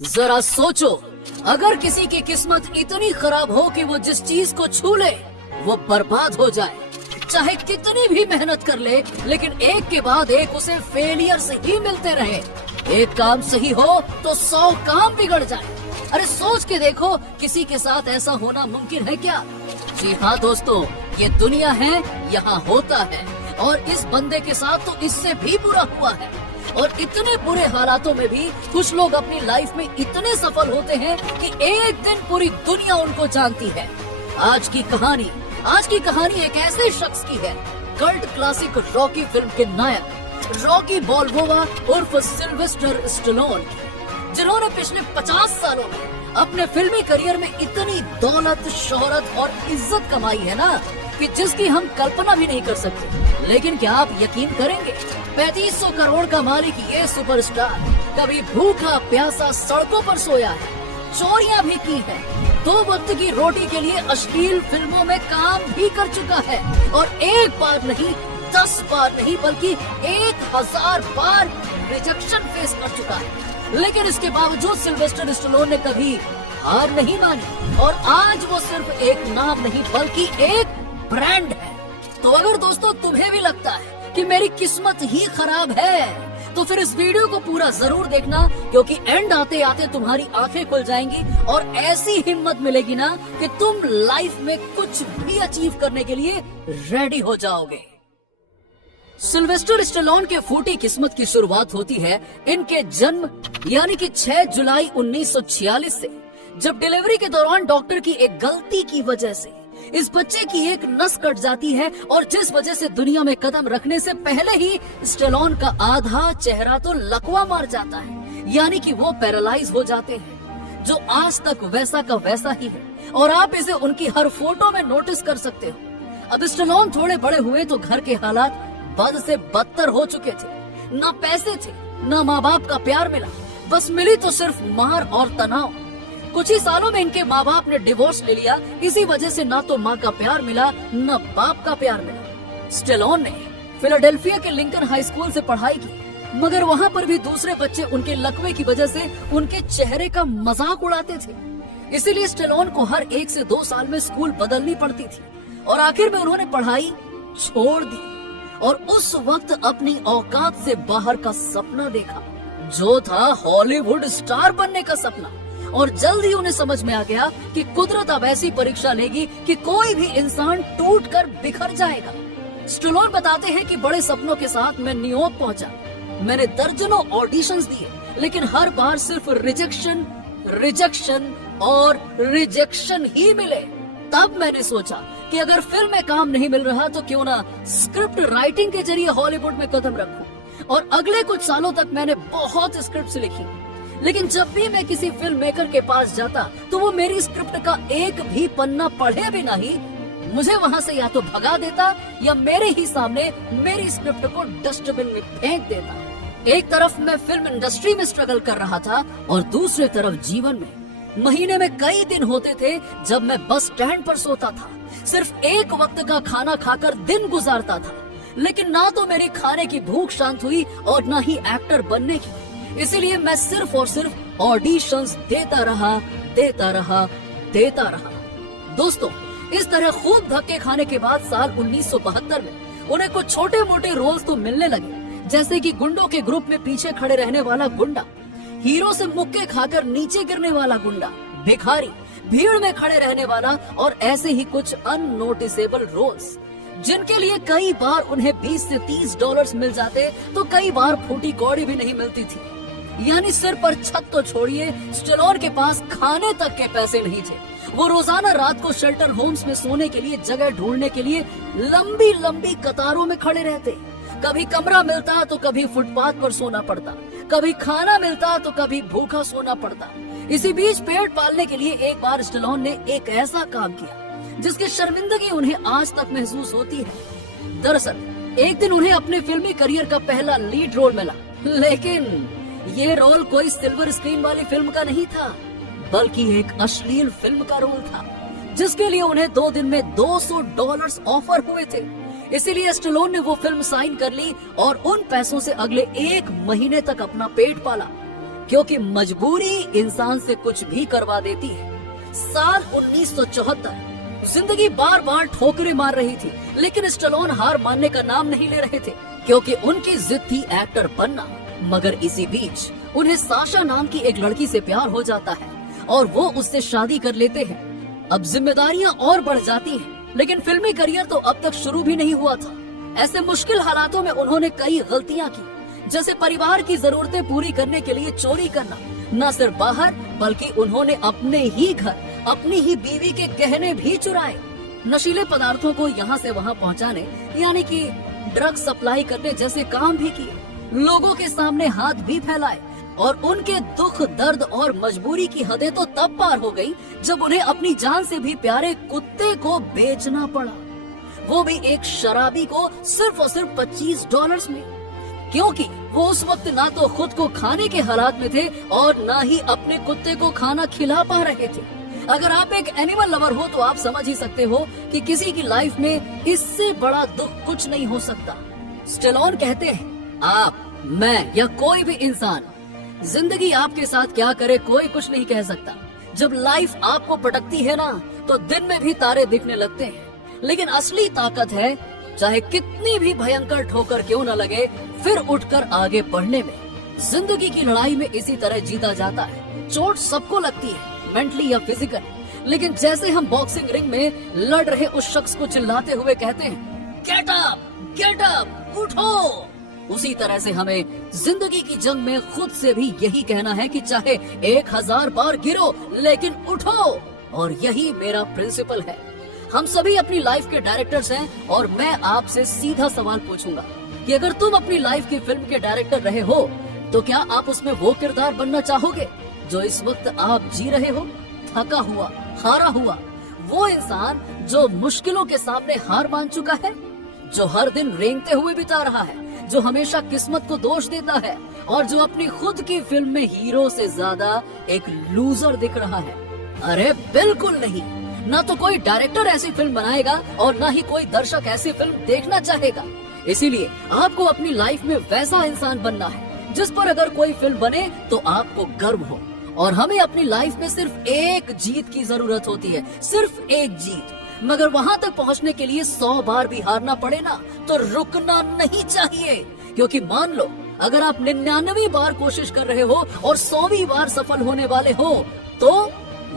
जरा सोचो, अगर किसी की किस्मत इतनी खराब हो कि वो जिस चीज को छू ले वो बर्बाद हो जाए, चाहे कितनी भी मेहनत कर ले, लेकिन एक के बाद एक उसे फेलियर से ही मिलते रहे। एक काम सही हो तो 100 काम बिगड़ जाए। अरे सोच के देखो, किसी के साथ ऐसा होना मुमकिन है क्या? जी हाँ दोस्तों, ये दुनिया है, यहाँ होता है। और इस बंदे के साथ तो इससे भी बुरा हुआ है। और इतने बुरे हालातों में भी कुछ लोग अपनी लाइफ में इतने सफल होते हैं कि एक दिन पूरी दुनिया उनको जानती है। आज की कहानी एक ऐसे शख्स की है, कल्ट क्लासिक रॉकी फिल्म के नायक रॉकी बाल्बोआ उर्फ सिल्वेस्टर स्टैलोन की, जिन्होंने पिछले 50 सालों में अपने फिल्मी करियर में इतनी दौलत, शोहरत और इज्जत कमाई है ना, कि जिसकी हम कल्पना भी नहीं कर सकते। लेकिन क्या आप यकीन करेंगे, 3500 करोड़ का मालिक ये सुपरस्टार कभी भूखा प्यासा सड़कों पर सोया है, चोरियां भी की है, 2 वक्त की रोटी के लिए अश्लील फिल्मों में काम भी कर चुका है, और एक बार नहीं, 10 बार नहीं, बल्कि 1000 बार रिजेक्शन फेस कर चुका है। लेकिन इसके बावजूद सिल्वेस्टर स्टैलोन ने कभी हार नहीं मानी, और आज वो सिर्फ एक नाम नहीं बल्कि एक ब्रांड है। तो अगर दोस्तों तुम्हें भी लगता है कि मेरी किस्मत ही खराब है, तो फिर इस वीडियो को पूरा जरूर देखना, क्योंकि एंड आते आते तुम्हारी आंखें खुल जाएंगी और ऐसी हिम्मत मिलेगी ना कि तुम लाइफ में कुछ भी अचीव करने के लिए रेडी हो जाओगे। सिल्वेस्टर स्टैलोन के फूटी किस्मत की शुरुआत होती है इनके जन्म यानी कि 6 जुलाई 1946 से, जब डिलीवरी के दौरान डॉक्टर की एक गलती की वजह से इस बच्चे की एक नस कट जाती है, और जिस वजह से दुनिया में कदम रखने से पहले ही स्टैलोन का आधा चेहरा तो लकवा मार जाता है, यानी कि वो पैरालाइज हो जाते हैं, जो आज तक वैसा का वैसा ही है। और आप इसे उनकी हर फोटो में नोटिस कर सकते हो। अब स्टैलोन थोड़े बड़े हुए तो घर के हालात बद से बदतर हो चुके थे। ना पैसे थे, ना माँ बाप का प्यार मिला, बस मिली तो सिर्फ मार और तनाव। कुछ ही सालों में इनके माँ बाप ने डिवोर्स ले लिया। इसी वजह से ना तो माँ का प्यार मिला, न बाप का प्यार मिला। स्टैलोन ने फिलाडेल्फिया के लिंकन हाई स्कूल से पढ़ाई की, मगर वहाँ पर भी दूसरे बच्चे उनके लकवे की वजह से उनके चेहरे का मजाक उड़ाते थे। इसीलिए स्टैलोन को हर 1 से 2 साल में स्कूल बदलनी पड़ती थी, और आखिर में उन्होंने पढ़ाई छोड़ दी और उस वक्त अपनी औकात से बाहर का सपना देखा, जो था हॉलीवुड स्टार बनने का सपना। और जल्द ही उन्हें समझ में आ गया कि कुदरत अब ऐसी परीक्षा लेगी कि कोई भी इंसान टूट कर बिखर जाएगा। स्टैलोन बताते हैं कि बड़े सपनों के साथ मैं न्यूयॉर्क पहुंचा। मैंने दर्जनों ऑडिशंस दिए, लेकिन हर बार सिर्फ रिजेक्शन और रिजेक्शन ही मिले। तब मैंने सोचा कि अगर फिल्म में काम नहीं मिल रहा तो क्यों ना स्क्रिप्ट राइटिंग के जरिए हॉलीवुड में कदम रखूं। और अगले कुछ सालों तक मैंने बहुत स्क्रिप्ट लिखी, लेकिन जब भी मैं किसी फिल्म मेकर के पास जाता तो वो मेरी स्क्रिप्ट का एक भी पन्ना पढ़े बिना ही मुझे वहाँ से या तो भगा देता या मेरे ही सामने मेरी स्क्रिप्ट को डस्टबिन में फेंक देता। एक तरफ मैं फिल्म इंडस्ट्री में स्ट्रगल कर रहा था और दूसरी तरफ जीवन में। महीने में कई दिन होते थे जब मैं बस स्टैंड पर सोता था, सिर्फ एक वक्त का खाना खाकर दिन गुजारता था। लेकिन ना तो मेरी खाने की भूख शांत हुई और ना ही एक्टर बनने की। इसीलिए मैं सिर्फ और सिर्फ ऑडिशंस देता रहा। दोस्तों, इस तरह खूब धक्के खाने के बाद साल 1972 में उन्हें कुछ छोटे मोटे रोल्स तो मिलने लगे, जैसे कि गुंडों के ग्रुप में पीछे खड़े रहने वाला गुंडा, हीरो से मुक्के खाकर नीचे गिरने वाला गुंडा, भिखारी, भीड़ में खड़े रहने वाला, और ऐसे ही कुछ अननोटिसेबल रोल्स, जिनके लिए कई बार उन्हें 20 से 30 डॉलर्स मिल जाते तो कई बार फूटी कौड़ी भी नहीं मिलती थी। यानी सिर पर छत तो छोड़िए, स्टैलोन के पास खाने तक के पैसे नहीं थे। वो रोजाना रात को शेल्टर होम्स में सोने के लिए जगह ढूंढने के लिए लंबी लंबी कतारों में खड़े रहते। कभी कमरा मिलता तो कभी फुटपाथ पर सोना पड़ता, कभी खाना मिलता तो कभी भूखा सोना पड़ता। इसी बीच पेट पालने के लिए एक बार स्टैलोन ने एक ऐसा काम किया जिसकी शर्मिंदगी उन्हें आज तक महसूस होती है। दरअसल एक दिन उन्हें अपने फिल्मी करियर का पहला लीड रोल मिला, लेकिन ये रोल कोई सिल्वर स्क्रीन वाली फिल्म का नहीं था, बल्कि एक अश्लील फिल्म का रोल था, जिसके लिए उन्हें 2 दिन में $200 ऑफर हुए थे। इसीलिए स्टैलोन ने वो फिल्म साइन कर ली और उन पैसों से अगले 1 महीने तक अपना पेट पाला। क्योंकि मजबूरी इंसान से कुछ भी करवा देती है। साल 1974 जिंदगी बार बार ठोकरें मार रही थी, लेकिन स्टैलोन हार मानने का नाम नहीं ले रहे थे, क्योंकि उनकी जिद थी एक्टर बनना। मगर इसी बीच उन्हें साशा नाम की एक लड़की से प्यार हो जाता है और वो उससे शादी कर लेते हैं। अब जिम्मेदारियां और बढ़ जाती हैं, लेकिन फिल्मी करियर तो अब तक शुरू भी नहीं हुआ था। ऐसे मुश्किल हालातों में उन्होंने कई गलतियां की, जैसे परिवार की जरूरतें पूरी करने के लिए चोरी करना। न सिर्फ बाहर, बल्कि उन्होंने अपने ही घर, अपनी ही बीवी के गहने भी चुराए। नशीले पदार्थों को यहाँ से वहाँ पहुँचाने, यानी कि ड्रग सप्लाई करने जैसे काम भी किए। लोगों के सामने हाथ भी फैलाए, और उनके दुख, दर्द और मजबूरी की हदें तो तब पार हो गई जब उन्हें अपनी जान से भी प्यारे कुत्ते को बेचना पड़ा, वो भी एक शराबी को सिर्फ और सिर्फ $25 में, क्योंकि वो उस वक्त ना तो खुद को खाने के हालात में थे और ना ही अपने कुत्ते को खाना खिला पा रहे थे। अगर आप एक एनिमल लवर हो तो आप समझ ही सकते हो कि किसी की लाइफ में इससे बड़ा दुख कुछ नहीं हो सकता। स्टैलोन कहते हैं, आप, मैं या कोई भी इंसान, जिंदगी आपके साथ क्या करे कोई कुछ नहीं कह सकता। जब लाइफ आपको पटकती है ना, तो दिन में भी तारे दिखने लगते हैं, लेकिन असली ताकत है, चाहे कितनी भी भयंकर ठोकर क्यों न लगे, फिर उठकर आगे बढ़ने में। जिंदगी की लड़ाई में इसी तरह जीता जाता है। चोट सबको लगती है, मेंटली या फिजिकली, लेकिन जैसे हम बॉक्सिंग रिंग में लड़ रहे उस शख्स को चिल्लाते हुए कहते हैं, गेट अप, उठो, उसी तरह से हमें जिंदगी की जंग में खुद से भी यही कहना है कि चाहे 1000 बार गिरो, लेकिन उठो। और यही मेरा प्रिंसिपल है। हम सभी अपनी लाइफ के डायरेक्टर्स हैं, और मैं आपसे सीधा सवाल पूछूंगा कि अगर तुम अपनी लाइफ की फिल्म के डायरेक्टर रहे हो, तो क्या आप उसमें वो किरदार बनना चाहोगे जो इस वक्त आप जी रहे हो? थका हुआ, हारा हुआ, वो इंसान जो मुश्किलों के सामने हार मान चुका है, जो हर दिन रेंगते हुए बिता रहा है, जो हमेशा किस्मत को दोष देता है, और जो अपनी खुद की फिल्म में हीरो से ज्यादा एक लूजर दिख रहा है? अरे बिल्कुल नहीं। ना तो कोई डायरेक्टर ऐसी फिल्म बनाएगा और ना ही कोई दर्शक ऐसी फिल्म देखना चाहेगा। इसीलिए आपको अपनी लाइफ में वैसा इंसान बनना है जिस पर अगर कोई फिल्म बने तो आपको गर्व हो। और हमें अपनी लाइफ में सिर्फ एक जीत की जरूरत होती है, सिर्फ एक जीत। मगर वहाँ तक पहुँचने के लिए 100 बार भी हारना पड़े ना, तो रुकना नहीं चाहिए। क्योंकि मान लो अगर आप 99 बार कोशिश कर रहे हो और 100वीं बार सफल होने वाले हो, तो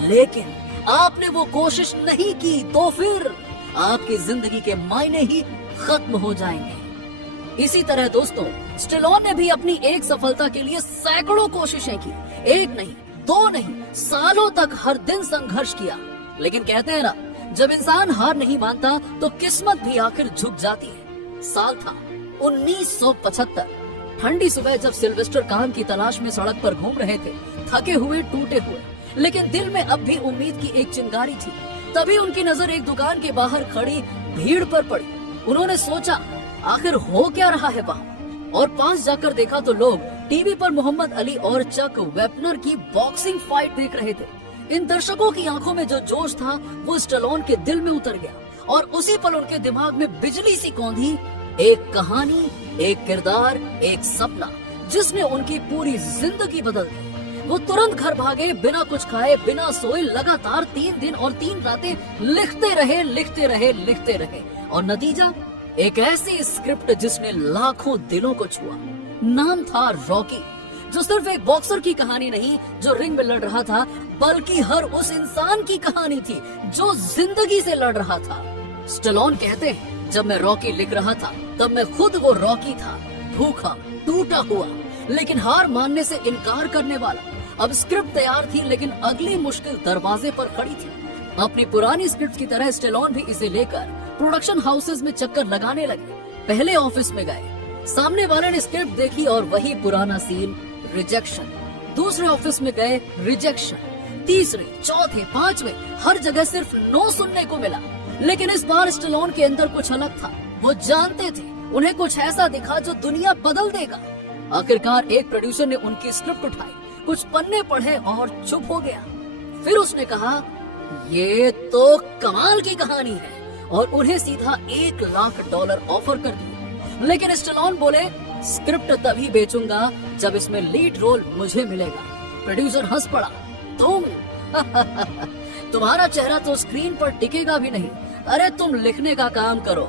लेकिन आपने वो कोशिश नहीं की, तो फिर आपकी जिंदगी के मायने ही खत्म हो जाएंगे। इसी तरह दोस्तों, स्टैलोन ने भी अपनी एक सफलता के लिए सैकड़ों कोशिशें की, एक नहीं, दो नहीं, सालों तक हर दिन संघर्ष किया। लेकिन कहते हैं ना, जब इंसान हार नहीं मानता तो किस्मत भी आखिर झुक जाती है। साल था 1975। ठंडी सुबह जब सिल्वेस्टर काम की तलाश में सड़क पर घूम रहे थे, थके हुए, टूटे हुए, लेकिन दिल में अब भी उम्मीद की एक चिंगारी थी। तभी उनकी नजर एक दुकान के बाहर खड़ी भीड़ पर पड़ी। उन्होंने सोचा, आखिर हो क्या रहा है वहाँ, और पास जाकर देखा तो लोग टीवी पर मोहम्मद अली और चक वेपनर की बॉक्सिंग फाइट देख रहे थे। इन दर्शकों की आंखों में जो जोश था वो स्टैलोन के दिल में उतर गया, और उसी पल उनके दिमाग में बिजली सी कौंधी। एक कहानी, एक किरदार, एक सपना, जिसने उनकी पूरी जिंदगी बदल दी। वो तुरंत घर भागे, बिना कुछ खाए, बिना सोए, लगातार 3 दिन और 3 रातें लिखते रहे, और नतीजा एक ऐसी स्क्रिप्ट जिसने लाखों दिलों को छुआ। नाम था रॉकी, जो सिर्फ एक बॉक्सर की कहानी नहीं जो रिंग में लड़ रहा था, बल्कि हर उस इंसान की कहानी थी जो जिंदगी से लड़ रहा था। स्टैलोन कहते हैं, जब मैं रॉकी लिख रहा था तब मैं खुद वो रॉकी था, भूखा, टूटा हुआ, लेकिन हार मानने से इनकार करने वाला। अब स्क्रिप्ट तैयार थी, लेकिन अगली मुश्किल दरवाजे पर खड़ी थी। अपनी पुरानी स्क्रिप्ट की तरह स्टैलोन भी इसे लेकर प्रोडक्शन हाउसेज में चक्कर लगाने लगे। पहले ऑफिस में गए, सामने वाले ने स्क्रिप्ट देखी और वही पुराना सीन, रिजेक्शन। दूसरे ऑफिस में गए, रिजेक्शन। तीसरे, चौथे, 5वें, हर जगह सिर्फ नो सुनने को मिला। लेकिन इस बार स्टैलोन के अंदर कुछ अलग था। वो जानते थे उन्हें कुछ ऐसा दिखा जो दुनिया बदल देगा। आखिरकार एक प्रोड्यूसर ने उनकी स्क्रिप्ट उठाई, कुछ पन्ने पढ़े और चुप हो गया। फिर उसने कहा, ये तो कमाल की कहानी है, और उन्हें सीधा $1 लाख ऑफर कर दिया। लेकिन स्टैलोन बोले, स्क्रिप्ट तभी बेचूंगा जब इसमें लीड रोल मुझे मिलेगा। प्रोड्यूसर हंस पड़ा। तुम तुम्हारा चेहरा तो स्क्रीन पर टिकेगा भी नहीं। अरे तुम लिखने का काम करो।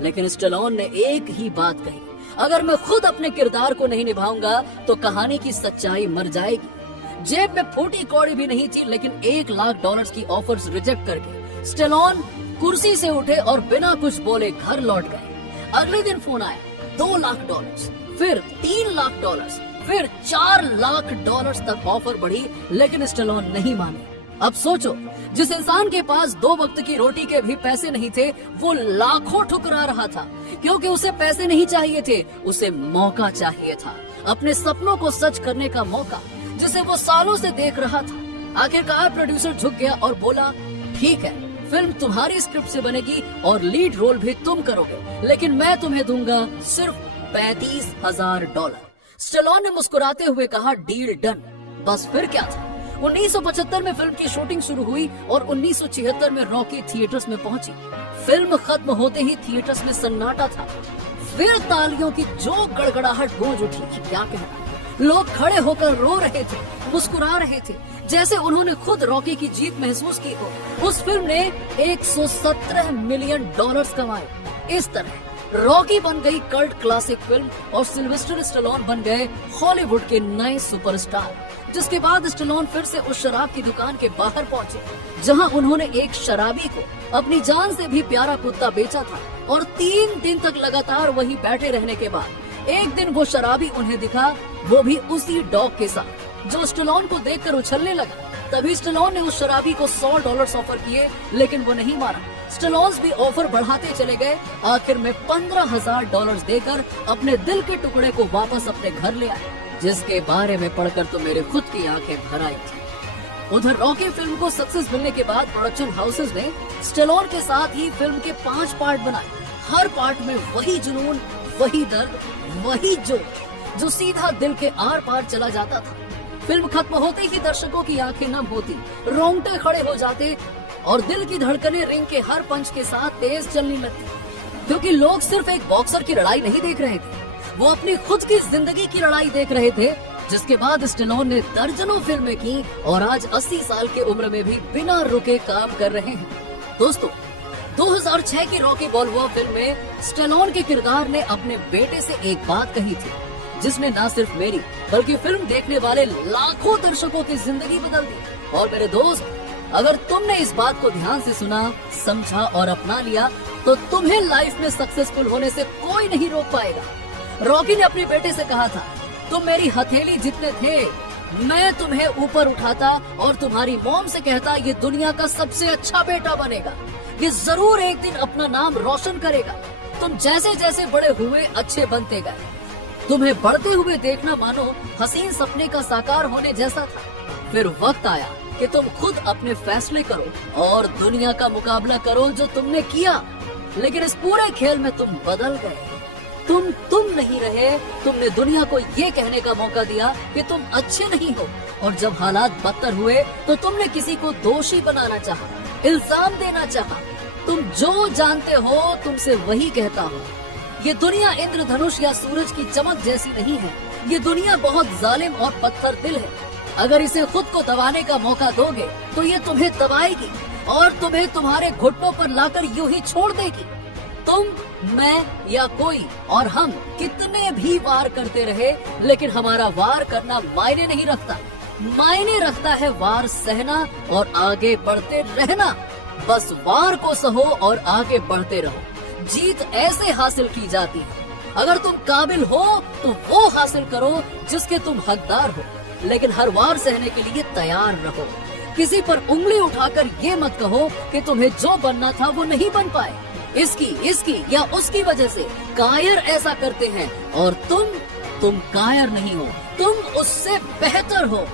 लेकिन स्टेलोन ने एक ही बात कही, अगर मैं खुद अपने किरदार को नहीं निभाऊंगा तो कहानी की सच्चाई मर जाएगी। जेब में फूटी कौड़ी भी नहीं थी, लेकिन $1 लाख की ऑफर्स रिजेक्ट करके स्टेलोन कुर्सी से उठे और बिना कुछ बोले घर लौट गए। अगले दिन फोन आया, $2 लाख, फिर $3 लाख, फिर $4 लाख तक ऑफर बढ़ी, लेकिन स्टेलोन नहीं माने। अब सोचो, जिस इंसान के पास 2 वक्त की रोटी के भी पैसे नहीं थे, वो लाखों ठुकरा रहा था, क्योंकि उसे पैसे नहीं चाहिए थे, उसे मौका चाहिए था, अपने सपनों को सच करने का मौका, जिसे वो सालों से देख रहा था। आखिरकार प्रोड्यूसर झुक गया और बोला, ठीक है, फिल्म तुम्हारी स्क्रिप्ट से बनेगी और लीड रोल भी तुम करोगे, लेकिन मैं तुम्हें दूंगा सिर्फ $35,000। स्टेलोन ने मुस्कुराते हुए कहा, डील डन। बस फिर क्या था। 1975 में फिल्म की शूटिंग शुरू हुई और 1976 में रॉकी थिएटर्स में पहुंची। फिल्म खत्म होते ही थिएटर्स में सन्नाटा था। फिर तालियों की जो गड़गड़ाहट गूंज उठी, क्या कहना। लोग खड़े होकर रो रहे थे, मुस्कुरा रहे थे, जैसे उन्होंने खुद रॉकी की जीत महसूस की हो। उस फिल्म ने $117 मिलियन कमाए। इस तरह रॉकी बन गई कल्ट क्लासिक फिल्म और सिल्वेस्टर स्टेलोन बन गए हॉलीवुड के नए सुपरस्टार। जिसके बाद स्टेलोन फिर से उस शराब की दुकान के बाहर पहुंचे, जहां उन्होंने एक शराबी को अपनी जान से भी प्यारा कुत्ता बेचा था, और 3 दिन तक लगातार वहीं बैठे रहने के बाद एक दिन वो शराबी उन्हें दिखा, वो भी उसी डॉग के साथ, जो स्टेलोन को देखकर उछलने लगा। तभी स्टेलोन ने उस शराबी को $100 ऑफर किए, लेकिन वो नहीं माना। स्टेलोन भी ऑफर बढ़ाते चले गए। आखिर में $15,000 देकर अपने दिल के टुकड़े को वापस अपने घर ले आए, जिसके बारे में पढ़कर तो मेरे खुद की आंखें भर आई थी। उधर रॉकी फिल्म को सक्सेस मिलने के बाद प्रोडक्शन हाउसेज ने स्टेलोन के साथ ही फिल्म के 5 पार्ट बनाए। हर पार्ट में वही जुनून, वही दर्द, वही जोश, जो सीधा दिल के आर पार चला जाता था। फिल्म खत्म होते ही दर्शकों की आंखें नम होती, रोंगटे खड़े हो जाते और दिल की धड़कनें रिंग के हर पंच के साथ तेज चलने लगती, क्योंकि लोग सिर्फ एक बॉक्सर की लड़ाई नहीं देख रहे थे, वो अपनी खुद की जिंदगी की लड़ाई देख रहे थे। जिसके बाद स्टेलोन ने दर्जनों फिल्में की और आज 80 साल की उम्र में भी बिना रुके काम कर रहे हैं। दोस्तों, 2006 की रॉकी बाल्बोआ फिल्म में स्टेलोन के किरदार ने अपने बेटे से एक बात कही थी, जिसने न सिर्फ मेरी बल्कि फिल्म देखने वाले लाखों दर्शकों की जिंदगी बदल दी। और मेरे दोस्त, अगर तुमने इस बात को ध्यान से सुना, समझा और अपना लिया, तो तुम्हें लाइफ में सक्सेसफुल होने से कोई नहीं रोक पाएगा। रॉकी ने अपने बेटे से कहा था, तुम मेरी हथेली जितने थे, मैं तुम्हें ऊपर उठाता और तुम्हारी मॉम से कहता, ये दुनिया का सबसे अच्छा बेटा बनेगा, ये जरूर एक दिन अपना नाम रोशन करेगा। तुम जैसे जैसे बड़े हुए अच्छे बनते गए। तुम्हें बढ़ते हुए देखना मानो हसीन सपने का साकार होने जैसा था। फिर वक्त आया कि तुम खुद अपने फैसले करो और दुनिया का मुकाबला करो जो तुमने किया, लेकिन इस पूरे खेल में तुम बदल गए। तुम नहीं रहे। तुमने दुनिया को ये कहने का मौका दिया कि तुम अच्छे नहीं हो, और जब हालात बदतर हुए तो तुमने किसी को दोषी बनाना चाहा, इल्जाम देना चाहा। तुम जो जानते हो तुमसे वही कहता हो। ये दुनिया इंद्रधनुष या सूरज की चमक जैसी नहीं है। ये दुनिया बहुत जालिम और पत्थर दिल है। अगर इसे खुद को दबाने का मौका दोगे तो ये तुम्हें दबाएगी और तुम्हें तुम्हारे घुटनों पर लाकर यूं ही छोड़ देगी। तुम, मैं या कोई और हम कितने भी वार करते रहे, लेकिन हमारा वार करना मायने नहीं रखता। मायने रखता है वार सहना और आगे बढ़ते रहना। बस वार को सहो और आगे बढ़ते रहो। जीत ऐसे हासिल की जाती है। अगर तुम काबिल हो तो वो हासिल करो जिसके तुम हकदार हो, लेकिन हर वार सहने के लिए तैयार रहो। किसी पर उंगली उठाकर ये मत कहो कि तुम्हें जो बनना था वो नहीं बन पाए, इसकी या उसकी वजह से कायर ऐसा करते हैं, और तुम कायर नहीं हो, तुम उससे बेहतर हो।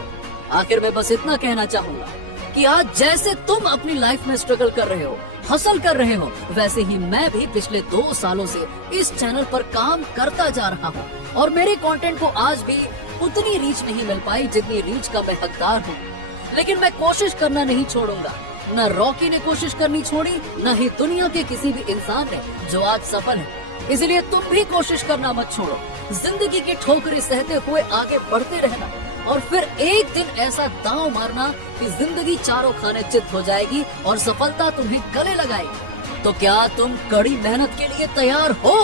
आखिर मैं बस इतना कहना चाहूंगा कि आज जैसे तुम अपनी लाइफ में स्ट्रगल कर रहे हो, हसल कर रहे हो, वैसे ही मैं भी पिछले 2 सालों से इस चैनल पर काम करता जा रहा हूँ, और मेरे कंटेंट को आज भी उतनी रीच नहीं मिल पाई जितनी रीच का मैं हकदार हूँ। लेकिन मैं कोशिश करना नहीं छोड़ूंगा। न रॉकी ने कोशिश करनी छोड़ी, न ही दुनिया के किसी भी इंसान ने जो आज सफल है। इसलिए तुम भी कोशिश करना मत छोड़ो। जिंदगी की ठोकरें सहते हुए आगे बढ़ते रहना और फिर एक दिन ऐसा दांव मारना कि जिंदगी चारों खाने चित हो जाएगी और सफलता तुम्हें गले लगाएगी। तो क्या तुम कड़ी मेहनत के लिए तैयार हो?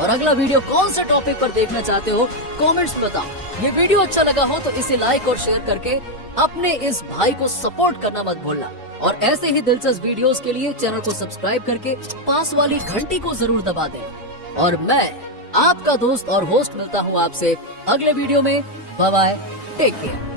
और अगला वीडियो कौन से टॉपिक पर देखना चाहते हो कमेंट्स में बताओ। ये वीडियो अच्छा लगा हो तो इसे लाइक और शेयर करके अपने इस भाई को सपोर्ट करना मत भूलना। और ऐसे ही दिलचस्प वीडियोस के लिए चैनल को सब्सक्राइब करके पास वाली घंटी को जरूर दबा दें। और मैं आपका दोस्त और होस्ट मिलता हूँ आपसे अगले वीडियो में। Bye bye, take care.